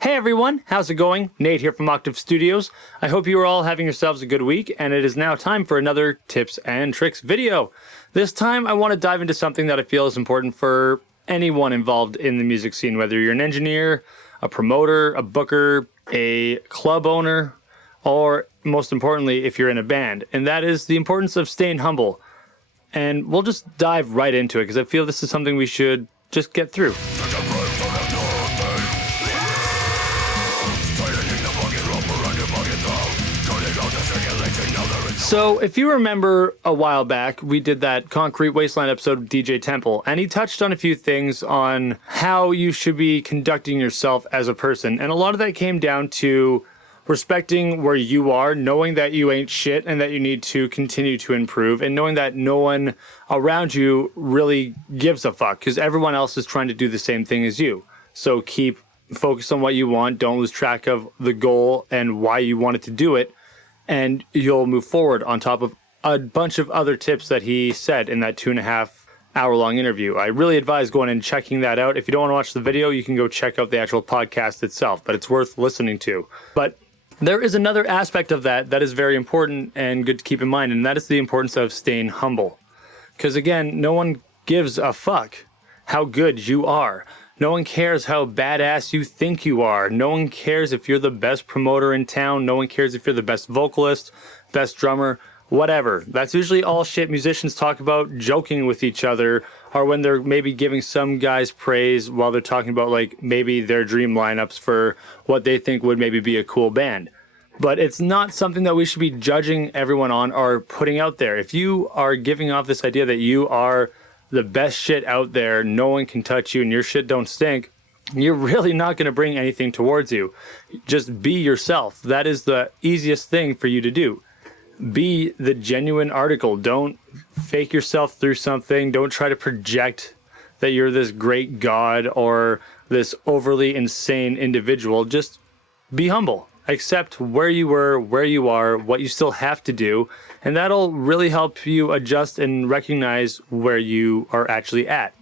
Hey everyone, how's it going? Nate here from Octave Studios. I hope you are all having yourselves a good week, and it is now time for another tips and tricks video. This time I want to dive into something that I feel is important for anyone involved in the music scene, whether you're an engineer, a promoter, a booker, a club owner, or most importantly, if you're in a band, and that is the importance of staying humble. And we'll just dive right into it because I feel this is something we should just get through. So, if you remember a while back, we did that Concrete Wasteland episode with DJ Temple, and he touched on a few things on how you should be conducting yourself as a person. And a lot of that came down to respecting where you are, knowing that you ain't shit and that you need to continue to improve, and knowing that no one around you really gives a fuck because everyone else is trying to do the same thing as you. So keep focused on what you want, don't lose track of the goal and why you wanted to do it, and you'll move forward on top of a bunch of other tips that he said in that 2.5 hour long interview. I really advise going and checking that out. If you don't want to watch the video, you can go check out the actual podcast itself, but it's worth listening to. But there is another aspect of that is very important and good to keep in mind, and that is the importance of staying humble. Because again, no one gives a fuck how good you are. No one cares how badass you think you are. No one cares if you're the best promoter in town. No one cares if you're the best vocalist, best drummer, whatever. That's usually all shit musicians talk about joking with each other, or when they're maybe giving some guys praise while they're talking about like maybe their dream lineups for what they think would maybe be a cool band. But it's not something that we should be judging everyone on or putting out there. If you are giving off this idea that you are the best shit out there, no one can touch you and your shit don't stink, you're really not going to bring anything towards you. Just be yourself. That is the easiest thing for you to do. Be the genuine article. Don't fake yourself through something. Don't try to project that you're this great god or this overly insane individual. Just be humble. Accept where you were, where you are, what you still have to do, and that'll really help you adjust and recognize where you are actually at.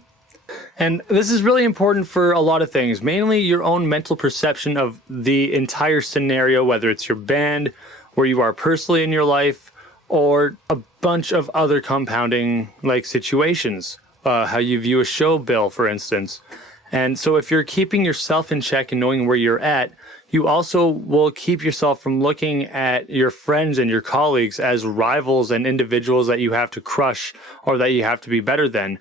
And this is really important for a lot of things, mainly your own mental perception of the entire scenario, whether it's your band, where you are personally in your life, or a bunch of other compounding like situations, how you view a show bill, for instance. And so if you're keeping yourself in check and knowing where you're at, you also will keep yourself from looking at your friends and your colleagues as rivals and individuals that you have to crush or that you have to be better than.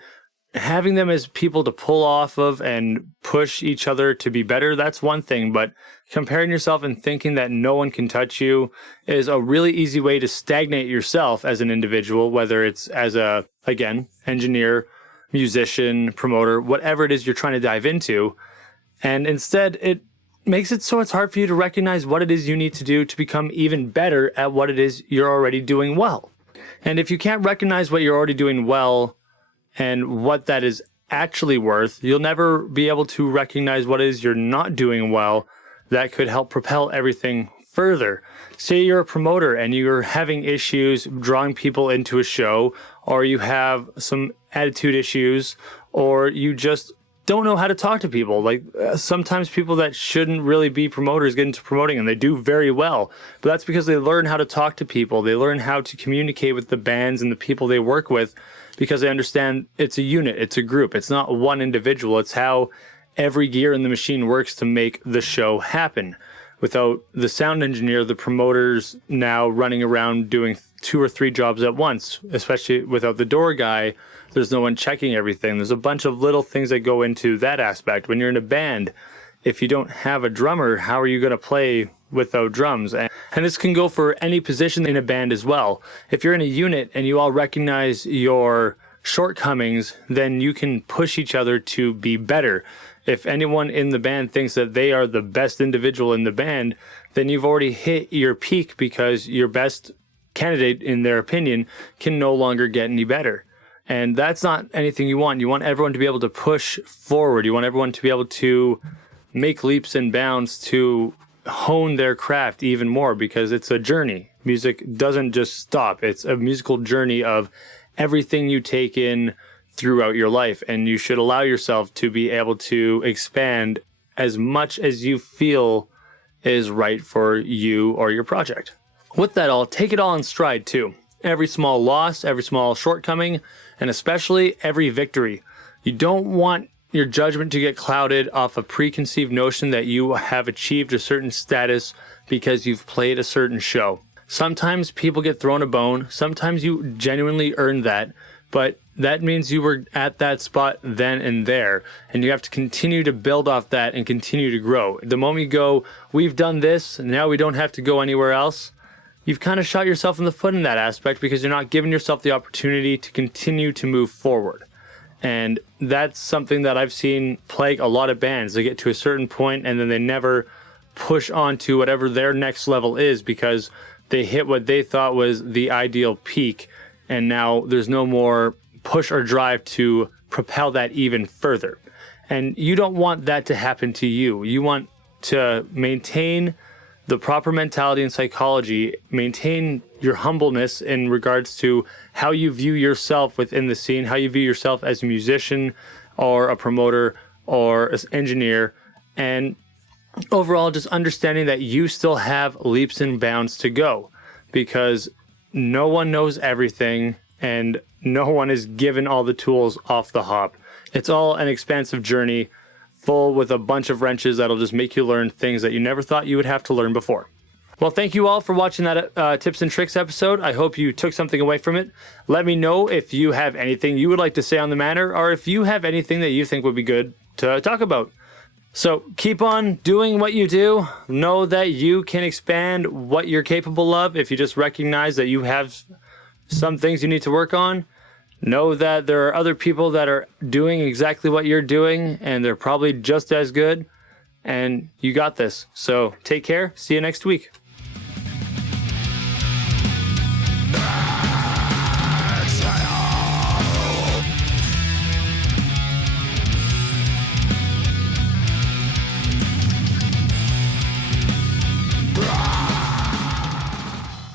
Having them as people to pull off of and push each other to be better, that's one thing, but comparing yourself and thinking that no one can touch you is a really easy way to stagnate yourself as an individual, whether it's as a, again, engineer, musician, promoter, whatever it is you're trying to dive into. And instead, it makes it so it's hard for you to recognize what it is you need to do to become even better at what it is you're already doing well. And if you can't recognize what you're already doing well and what that is actually worth, you'll never be able to recognize what it is you're not doing well that could help propel everything further. Say you're a promoter and you're having issues drawing people into a show, or you have some attitude issues, or you just don't know how to talk to people. Like sometimes people that shouldn't really be promoters get into promoting and they do very well, but that's because they learn how to talk to people. They learn how to communicate with the bands and the people they work with because they understand it's a unit, it's a group, it's not one individual. It's how every gear in the machine works to make the show happen. Without the sound engineer, the promoters now running around doing 2 or 3 jobs at once, especially without the door guy, there's no one checking everything. There's a bunch of little things that go into that aspect. When you're in a band, if you don't have a drummer, how are you going to play without drums? And this can go for any position in a band as well. If you're in a unit and you all recognize your shortcomings, then you can push each other to be better. If anyone in the band thinks that they are the best individual in the band, then you've already hit your peak because your best candidate, in their opinion, can no longer get any better. And that's not anything you want. You want everyone to be able to push forward. You want everyone to be able to make leaps and bounds to hone their craft even more because it's a journey. Music doesn't just stop. It's a musical journey of everything you take in throughout your life, and you should allow yourself to be able to expand as much as you feel is right for you or your project. With that all, take it all in stride too. Every small loss, every small shortcoming, and especially every victory. You don't want your judgment to get clouded off a preconceived notion that you have achieved a certain status because you've played a certain show. Sometimes people get thrown a bone, sometimes you genuinely earned that, but that means you were at that spot then and there, and you have to continue to build off that and continue to grow. The moment you go, we've done this, and now we don't have to go anywhere else, you've kind of shot yourself in the foot in that aspect because you're not giving yourself the opportunity to continue to move forward. And that's something that I've seen plague a lot of bands. They get to a certain point and then they never push on to whatever their next level is because they hit what they thought was the ideal peak, and now there's no more push or drive to propel that even further. And you don't want that to happen to you. You want to maintain the proper mentality and psychology, maintain your humbleness in regards to how you view yourself within the scene, how you view yourself as a musician or a promoter or an engineer, and overall just understanding that you still have leaps and bounds to go, because no one knows everything and no one is given all the tools off the hop. It's all an expansive journey full with a bunch of wrenches that'll just make you learn things that you never thought you would have to learn before. Well, thank you all for watching that tips and tricks episode. I hope you took something away from it. Let me know if you have anything you would like to say on the matter, or if you have anything that you think would be good to talk about. So keep on doing what you do. Know that you can expand what you're capable of if you just recognize that you have some things you need to work on. Know that there are other people that are doing exactly what you're doing, and they're probably just as good. And you got this. So take care. See you next week.